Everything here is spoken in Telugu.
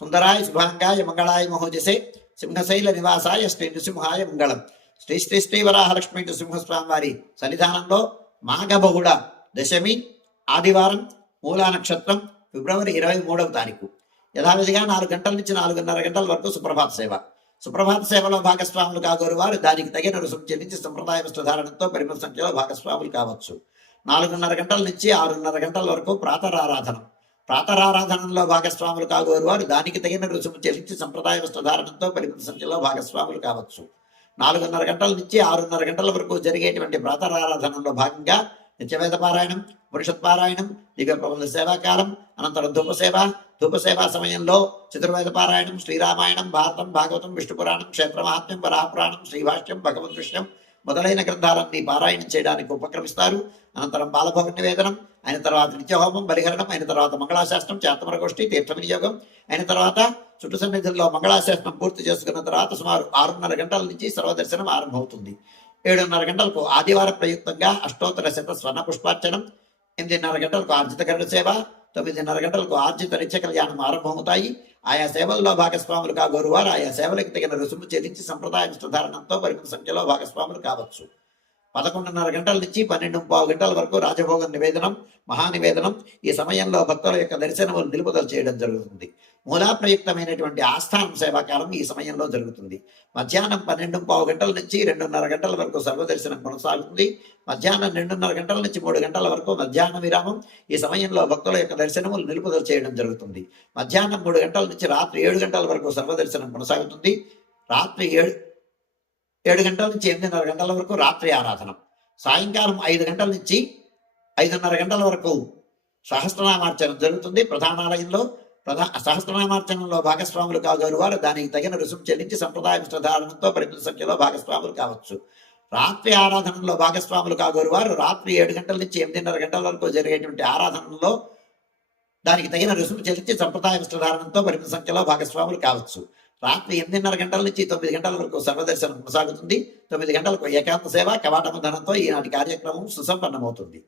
సుందరాయ శుభాంగాయ మంగళాయ మహోజసే సింహశైల నివాసాయ శ్రీ నృసింహాయ మంగళం. శ్రీ శ్రీ శ్రీ వరాహలక్ష్మీ నృసింహస్వామి వారి సన్నిధానంలో మాఘబహుళ దశమి ఆదివారం మూలా నక్షత్రం ఫిబ్రవరి 23వ తారీఖు యథావిధిగా 4 గంటల నుంచి 4:30 గంటల వరకు సుప్రభాత సేవ. సుప్రభాత సేవలో భాగస్వాములు కాగోరు వారు దానికి తగిన రుసుము చెల్లించి సంప్రదాయ వస్త్రధారణతో పరిమిత సంఖ్యలో భాగస్వాములు కావచ్చు. 4:30 గంటల నుంచి 6:30 గంటల వరకు ప్రాతరారాధనం. ప్రాతరారాధనంలో భాగస్వాములు కాగోరు వారు దానికి తగిన రుసుము చెల్లించి సంప్రదాయ వస్త్రధారణతో పరిమిత సంఖ్యలో భాగస్వాములు కావచ్చు. 4:30 గంటల నుంచి 6:30 గంటల వరకు జరిగేటువంటి ప్రాతరారాధనంలో భాగంగా నిత్యవేద పారాయణం, ఉపనిషత్ పారాయణం, దివ్య ప్రబంధ సేవాకాలం, అనంతరం ధూపసేవా సమయంలో చతుర్వేద పారాయణం, శ్రీరామాయణం, భారతం, భాగవతం, విష్ణు పురాణం, క్షేత్రమహాత్మ్యం, వరాహపురాణం, శ్రీభాష్యం, భగవద్గీత మొదలైన గ్రంథాలన్నీ పారాయణం చేయడానికి ఉపక్రమిస్తారు. అనంతరం బాలభోగ నివేదనం అయిన తర్వాత నిత్యహోమం, బలిహరణం అయిన తర్వాత మంగళాశాస్త్రం, చాతమరగోష్ఠి, తీర్థ వినియోగం అయిన తర్వాత చుట్టు సన్నిధుల్లో మంగళాశాస్త్రం పూర్తి చేసుకున్న తర్వాత సుమారు 6:30 గంటల నుంచి సర్వదర్శనం ఆరంభమవుతుంది. 7:30 గంటలకు ఆదివార ప్రయుక్తంగా అష్టోత్తర శత స్వర్ణ పుష్పార్చనం, 8:30 గంటలకు ఆర్జిత గరుడ సేవ, 9:30 గంటలకు ఆర్జిత నిత్య కళ్యాణం ఆరంభమవుతాయి. ఆయా సేవల్లో భాగస్వాములు కాగోరు వారు ఆయా సేవలకు తగిన రుసుము చెల్లించి సంప్రదాయ వస్త్రధారణంతో పరిమిత సంఖ్యలో భాగస్వాములు కావచ్చు. 11:30 గంటల నుంచి 12:15 గంటల వరకు రాజభోగం నివేదనం, మహానివేదనం. ఈ సమయంలో భక్తుల యొక్క దర్శనములు నిలుపుదల చేయడం జరుగుతుంది. మూలా ప్రయుక్తమైనటువంటి ఆస్థానం సేవాకాలం ఈ సమయంలో జరుగుతుంది. మధ్యాహ్నం 12:15 గంటల నుంచి 2:30 గంటల వరకు సర్వదర్శనం కొనసాగుతుంది. మధ్యాహ్నం 2:30 గంటల నుంచి 3 గంటల వరకు మధ్యాహ్న విరామం. ఈ సమయంలో భక్తుల యొక్క దర్శనములు నిలుపుదల చేయడం జరుగుతుంది. మధ్యాహ్నం 3 గంటల నుంచి రాత్రి 7 గంటల వరకు సర్వదర్శనం కొనసాగుతుంది. రాత్రి 7 గంటల నుంచి 8:30 గంటల వరకు రాత్రి ఆరాధన. సాయంకాలం 5 గంటల నుంచి 5:30 గంటల వరకు సహస్రనామార్చన జరుగుతుంది. ప్రధానాలయంలో సహస్రనామార్చనంలో భాగస్వాములు కాగోరు వారు దానికి తగిన రుసుము చెల్లించి సంప్రదాయ వస్త్రధారణంతో పరిమిత సంఖ్యలో భాగస్వాములు కావచ్చు. రాత్రి ఆరాధనలో భాగస్వాములు కాగోరు వారు రాత్రి 7 గంటల నుంచి 8:30 గంటల వరకు జరిగేటువంటి ఆరాధనలో దానికి తగిన రుసుము చెల్లించి సంప్రదాయ వస్త్రధారణంతో పరిమిత సంఖ్యలో భాగస్వాములు కావచ్చు. రాత్రి 8:30 గంటల నుంచి 9 గంటల వరకు సర్వదర్శనం కొనసాగుతుంది. 9 గంటలకు ఏకాంత సేవ కవాటమధనంతో ఈనాటి కార్యక్రమం సుసంపన్నమవుతుంది.